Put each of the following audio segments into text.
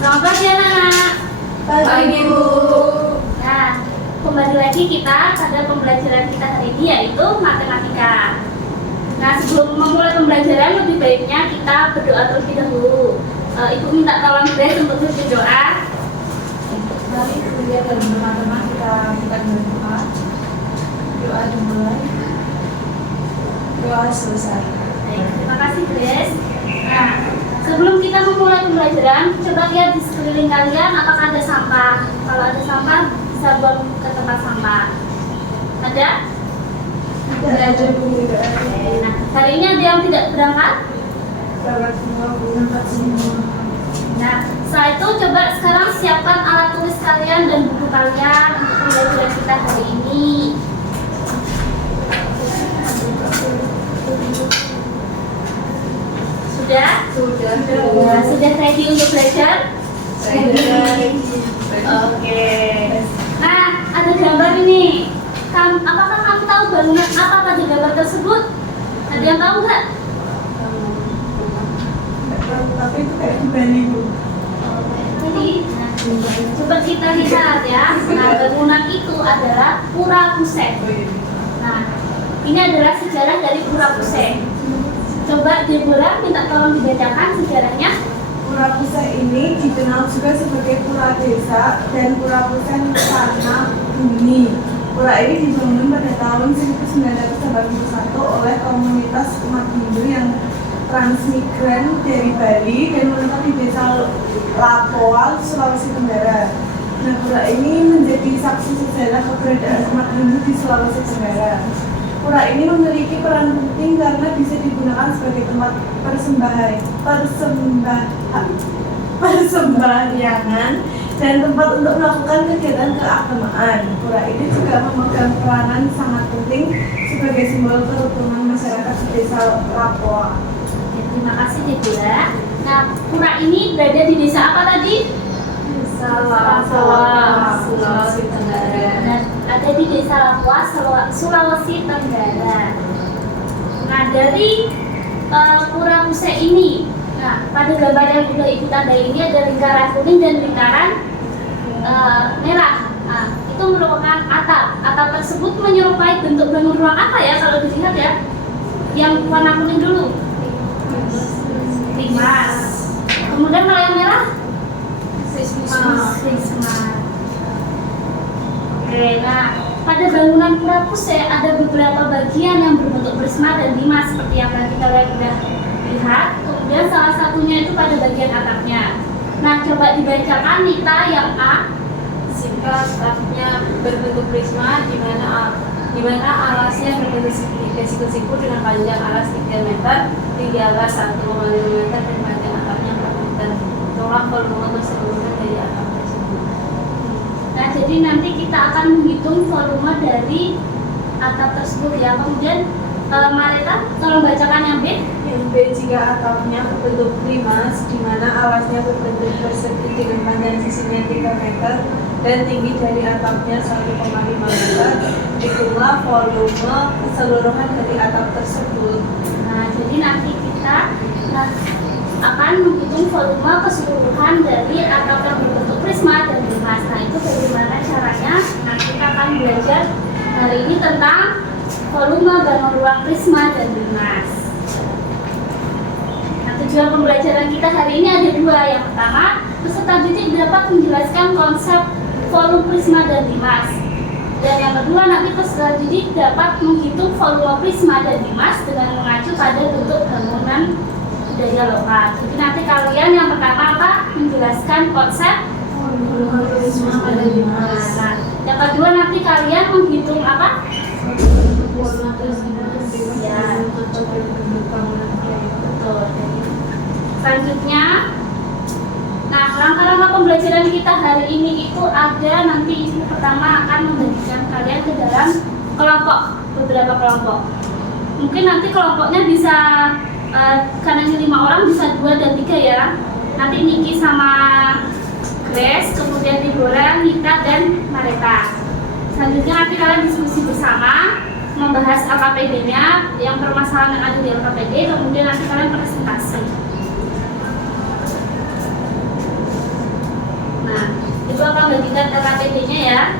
Selamat pagi anak-anak. Pagi Bu. Nah, kembali lagi kita pada pembelajaran kita hari ini yaitu matematika. Nah, sebelum memulai pembelajaran lebih baiknya kita berdoa terlebih dahulu. Ibu minta tolong Grace untuk berdoa. Mari kuliah dalam bermatematika kita bukan berdoa. Doa dimulai. Doa selesai. Baik, terima kasih Grace. Nah, sebelum kita memulai pembelajaran, coba lihat di sekeliling kalian apakah ada sampah. Kalau ada sampah, bisa buang ke tempat sampah. Ada? Tidak ada Bu. Nah, hari ini ada yang tidak berangkat? Berangkat semua Bu. Berangkat semua. Nah, setelah itu coba sekarang siapkan alat tulis kalian dan buku kalian untuk pembelajaran kita hari ini. Sudah? Sudah. Nah, sudah ready untuk belajar? Ready. Oke. Nah, ada gambar ini. Apakah kamu tahu bangunan apa pada gambar tersebut? Ada yang tahu nggak? Tapi itu kayak di Bali Bu. Jadi, nah, coba kita lihat ya. Nah, bangunan itu adalah Pura Pusek. Nah, ini adalah sejarah dari Pura Pusek. Coba Deborah minta tolong dibacakan sejarahnya. Pura Pusek ini dikenal juga sebagai Pura Desa dan Pura Pusek karena bumi. Pura ini dibangun pada tahun 1981 oleh komunitas umat Hindu yang transmigran dari Bali dan menetap di desa Lapoal, Sulawesi Tenggara. Nah, pura ini menjadi saksi sejarah keberadaan umat Hindu di Sulawesi Tenggara. Pura ini memiliki peran penting karena bisa digunakan sebagai tempat persembahyangan dan tempat untuk melakukan kegiatan keagamaan. Pura ini juga memegang peranan sangat penting sebagai simbol kerukunan masyarakat di desa Lapoa. Terima kasih Deborah. Nah, pura ini berada di desa apa tadi? Lapoa, Sulawesi Tenggara. Dan ada di desa Lapoa, Sulawesi Tenggara. Nah, dari Pura Pusek ini, nah pada gambar yang sudah ibu tandai ini ada lingkaran kuning dan lingkaran merah. Nah, itu merupakan atap. Atap tersebut menyerupai bentuk bangun ruang apa ya kalau dilihat ya? Yang warna kuning dulu. Limas. Kemudian kalau yang merah? Sisma. Oke, nah pada bangunan Pura Pusek ada beberapa bagian yang berbentuk prisma dan limas seperti yang tadi kalian sudah lihat. Kemudian salah satunya itu pada bagian atapnya. Nah, coba dibacakan Nita yang A. Jika atapnya berbentuk prisma di mana alasnya berbentuk siku-siku dengan panjang alas 3 meter, tinggi alas 1,5 meter dan panjang atapnya 4 meter. Tolak volume keseluruhan dari atap tersebut. Nah, jadi nanti kita akan menghitung volume dari atap tersebut ya. Kemudian Marita, tolong bacakan yang B. Yang B, jika atapnya berbentuk limas, di mana alasnya berbentuk persegi dengan panjang sisinya 3 meter dan tinggi dari atapnya 1,5 meter, hitunglah volume keseluruhan dari atap tersebut. Nah, jadi nanti kita akan menghitung volume keseluruhan dari atap yang berbentuk prisma dan limas. Nah, itu bagaimana caranya? Nah, kita akan belajar hari ini tentang volume bangun ruang prisma dan limas. Nah, tujuan pembelajaran kita hari ini ada dua. Yang pertama, peserta didik dapat menjelaskan konsep volume prisma dan limas. Dan yang kedua, nanti peserta didik dapat menghitung volume prisma dan limas dengan mengacu pada bentuk bangunan budaya lokal. Jadi nanti kalian yang pertama apa? Menjelaskan konsep Volume prisma dan limas. Nah, yang kedua nanti kalian menghitung apa? Ya, betul. Selanjutnya, nah langkah-langkah pembelajaran kita hari ini itu ada nanti ibu pertama akan membagikan kalian ke dalam kelompok, beberapa kelompok. Mungkin nanti kelompoknya bisa karena ini 5 orang bisa 2 dan 3 ya. Nanti Niki sama Grace, kemudian Deborah, Nita dan Marita. Selanjutnya nanti kalian diskusi bersama membahas LKPD-nya, yang permasalahan yang ada di LKPD, kemudian nanti kalian presentasi. membagikan LKPD-nya ya.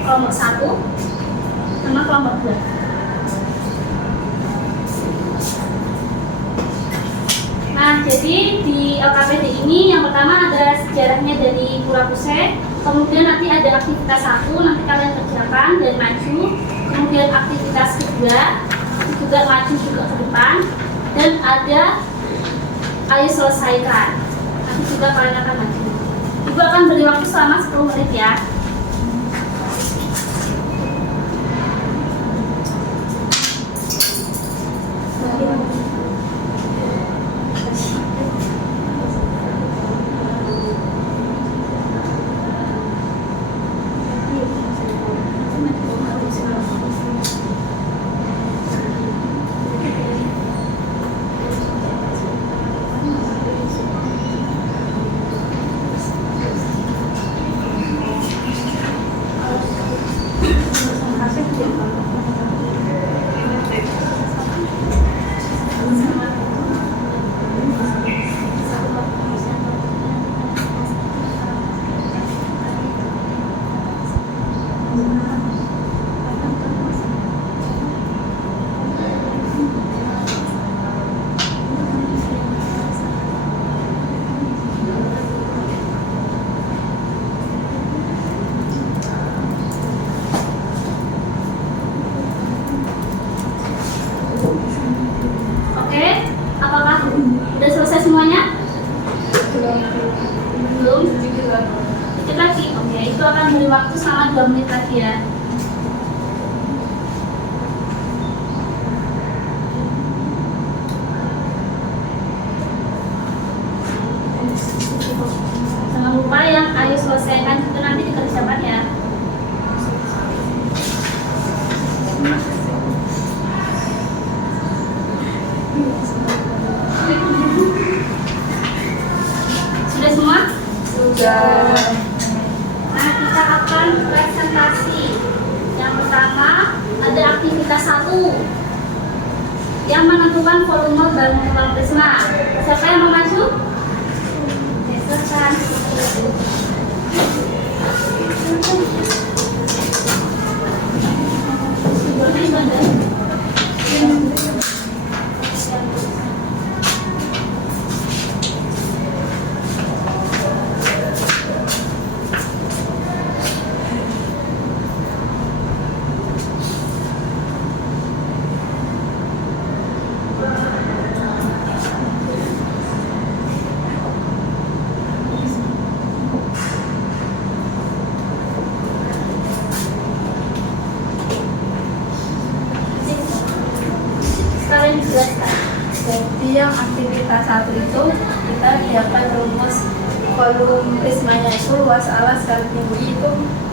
Kelompok 1 sama kelompok 2. Nah, jadi di LKPD ini yang pertama ada sejarahnya dari Pura Kusen, kemudian nanti ada aktivitas 1, nanti kalian kerjakan dan maju, kemudian aktivitas kedua juga maju juga ke depan, dan ada ayo selesaikan, nanti juga kalian akan maju. Ibu akan beri waktu selama 10 menit ya. Oke, apakah sudah selesai semuanya? Belum? Sedikit lagi. Oke, itu akan beri waktu selama 2 menit lagi ya. Jangan lupa yang ayo selesaikan itu nanti dikerjakan ya. Sudah semua? Sudah. Nah, kita akan presentasi. Yang pertama ada aktivitas 1 yang menentukan volume balon ruang prisma. Siapa yang mau maju? Silakan. Sekalian dijelaskan. Jadi yang aktivitas 1 itu kita dapat rumus volume prismanya itu luas alas kali tinggi itu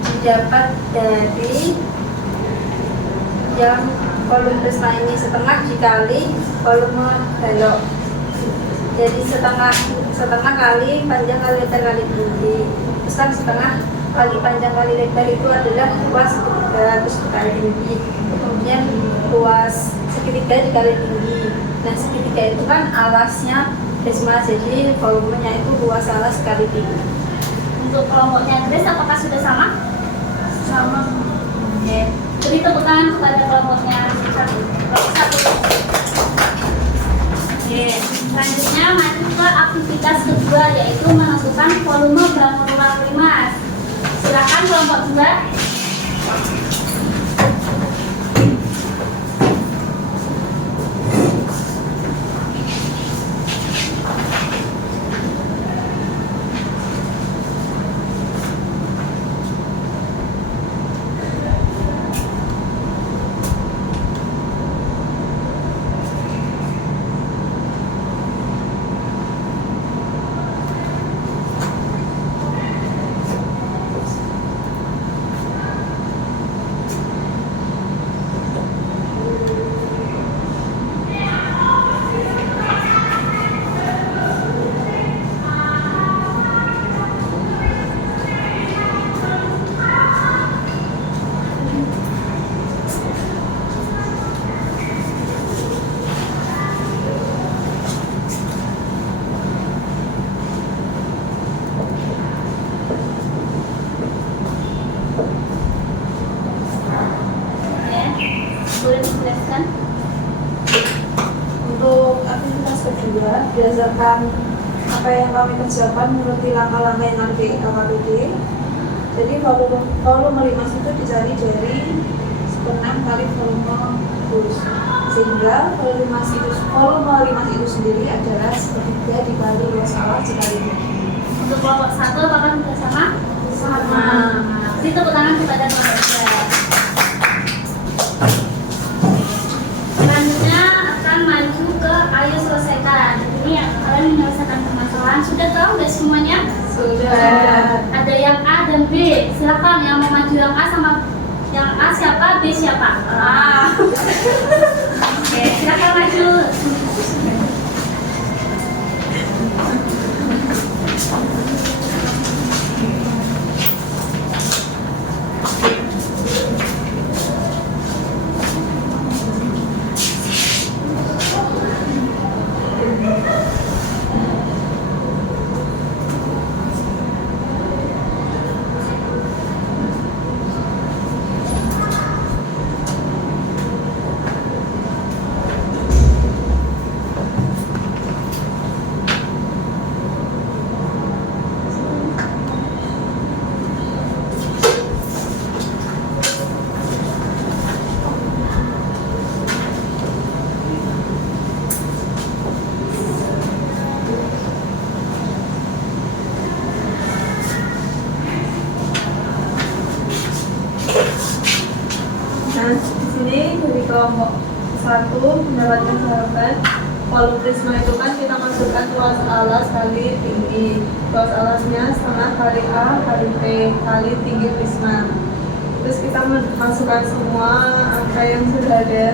didapat dari yang volume prisma ini setengah dikali volume balok. Jadi setengah kali panjang kali lebar kali tinggi. Terus kan setengah kali panjang kali lebar itu adalah luas segitiga terus dikali tinggi. Kemudian luas segitiga dikali tinggi. Nah, segitiga itu kan alasnya prisma, jadi volumenya itu luas alas kali tinggi. Untuk kelompoknya Grace apakah sudah sama? Sama. Oke. Beri tepuk tangan kepada kelompoknya kelompok 1. Oke. Selanjutnya maju ke aktivitas kedua yaitu menentukan volume balon ruang primas. Silakan kelompok 2. berdasarkan apa yang kami kerjakan menurut langkah-langkah yang ada di LKPD. Jadi volume limas itu dicari dari 6 kali volume bus, sehingga volume limas itu sendiri adalah 1/3 dikali luas alas dikali tinggi. Untuk kelompok 1 apakah sudah sama? Sama. Jadi tepuk tangan kepada kelompok 2. Selanjutnya akan maju ke ayo selesaikan. Ini ya, kalian menyelesaikan permasalahan. Sudah tahu nggak semuanya? Sudah. Ada yang A dan B. Silakan yang mau maju yang A sama yang A siapa, B siapa? Oke, silakan maju. Nah, di sini dari kelompok 1 mendapatkan jawaban volume prisma itu kan kita masukkan luas alas kali tinggi. Luas alasnya setengah kali A kali P kali tinggi prisma. Terus kita masukkan semua angka yang sudah ada,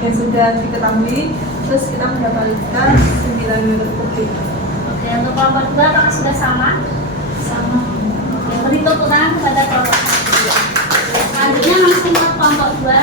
yang sudah diketahui. Terus kita mendapatkan 9 meter kubik. Oke, untuk kelompok 2 apakah sudah sama? Sama. Oke, beri tepuk tangan kepada kelompok 1. Selanjutnya langsung ke kelompok 2.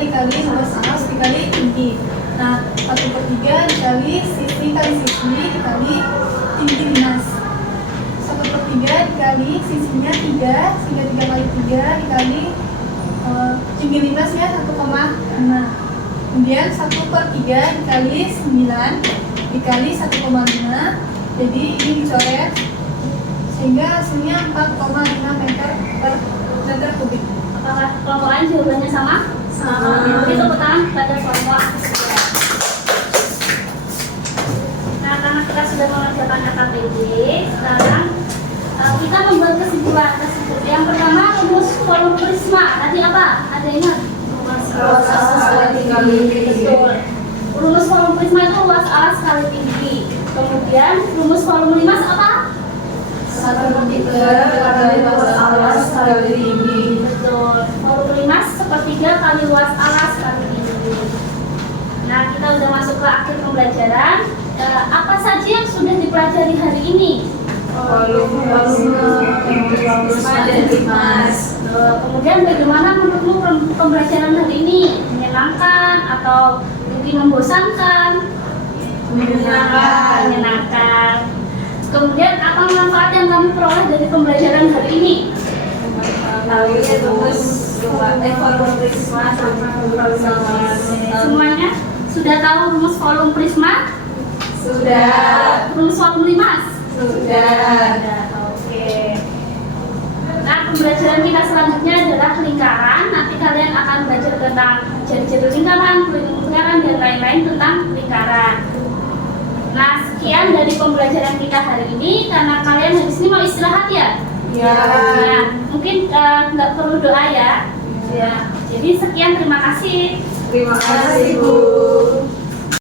dikali luas alas dikali tinggi. Nah, 1/3 dikali sisi kali sisi dikali tinggi limas. 1/3 dikali sisinya 3, sehingga 3 kali 3 dikali tinggi limasnya 1,5. Kemudian 1/3 dikali 9 dikali 1,5. Jadi ini dicoret sehingga hasilnya 4,5 meter per meter kubik. Apakah kelompok lain jawabannya sama? Sama. Jadi tepuk tangan pada kelompok. Nah, karena kita sudah mengerjakan KPD, sekarang kita membuat kesimpulan. Yang pertama, rumus volume prisma. Tadi apa? Ada ingat? Luas alas kali tinggi. Betul. Rumus volume prisma itu luas alas kali tinggi. Kemudian rumus volume limas apa? 1/3 kali luas alas kali tinggi. Betul. Volume limas 1/3 kali luas alas kali tinggi. Nah, kita udah masuk ke akhir pembelajaran. Apa saja yang sudah dipelajari hari ini? Volume prisma dan limas. Kemudian bagaimana menurutmu pembelajaran hari ini? Menyenangkan atau mungkin membosankan? Menyenangkan. Menyenangkan. Kemudian apa manfaat yang kamu peroleh dari pembelajaran hari ini? Rumus volume prisma sama rumus Semuanya sudah tahu rumus volume prisma? sudah. Rumus volume limas? Sudah. Oke. Nah, pembelajaran kita selanjutnya adalah lingkaran. Nanti kalian akan belajar tentang ciri-ciri lingkaran, pelindung lingkaran, dan lain-lain tentang lingkaran. Nah, sekian dari pembelajaran kita hari ini. Karena kalian habis ini mau istirahat ya? Ya. Nah, mungkin nggak perlu doa ya. Ya. Jadi sekian, terima kasih. Terima kasih Bu.